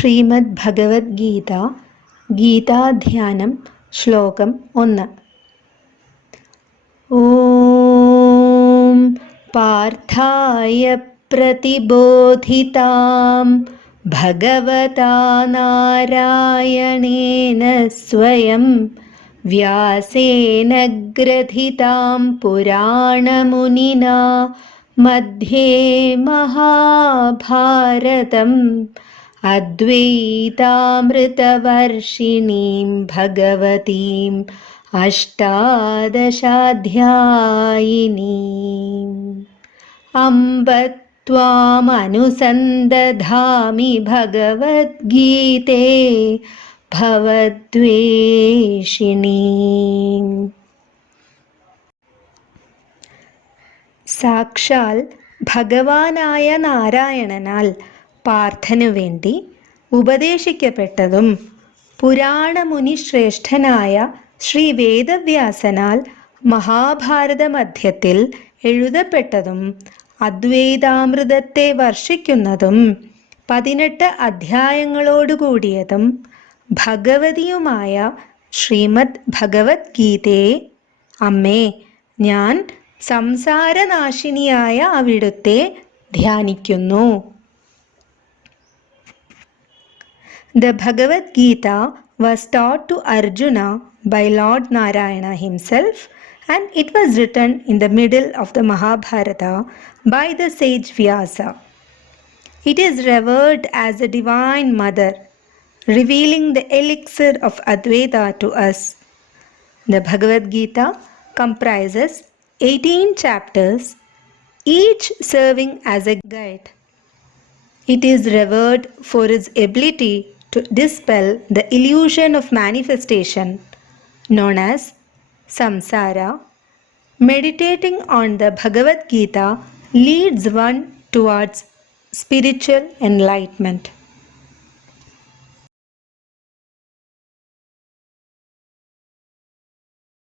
ശ്രീമദ് ഭഗവത്ഗീത ഗീതാധ്യാനം ശ്ലോകം 1. ഓം പാർത്ഥായ പ്രതിബോധിതാം ഭഗവതാ നാരായണേന സ്വയം വ്യാസേന ഗ്രഥിതാം പുരാണമുനിനാ മധ്യേ മഹാഭാരതം അദ്വൈതാമൃതവർഷിണീം ഭഗവതീം അഷ്ടാദശാധ്യായിനീം അംബ ത്വാമനുസന്ദധാമി ഭഗവദ്ഗീതേ ഭവദ്വേഷിണീം. സാക്ഷാൽ ഭഗവാനായ നാരായണനാൽ പാർത്ഥനു വേണ്ടി ഉപദേശിക്കപ്പെട്ടതും പുരാണമുനി ശ്രേഷ്ഠനായ ശ്രീ വേദവ്യാസനാൽ മഹാഭാരത മധ്യത്തിൽ എഴുതപ്പെട്ടതും അദ്വൈതാമൃതത്തെ വർഷിക്കുന്നതും 18 അധ്യായങ്ങളോടുകൂടിയതും ഭഗവതിയുമായ ശ്രീമദ് ഭഗവത്ഗീതയെ അമ്മേ, ഞാൻ സംസാരനാശിനിയായ അവിടുത്തെ ധ്യാനിക്കുന്നു. The Bhagavad Gita was taught to Arjuna by Lord Narayana himself, and it was written in the middle of the Mahabharata by the sage Vyasa. It is revered as a divine mother, revealing the elixir of Advaita to us. The Bhagavad Gita comprises 18 chapters, each serving as a guide. It is revered for its ability to dispel the illusion of manifestation known as samsara. Meditating on the Bhagavad Gita leads one towards spiritual enlightenment.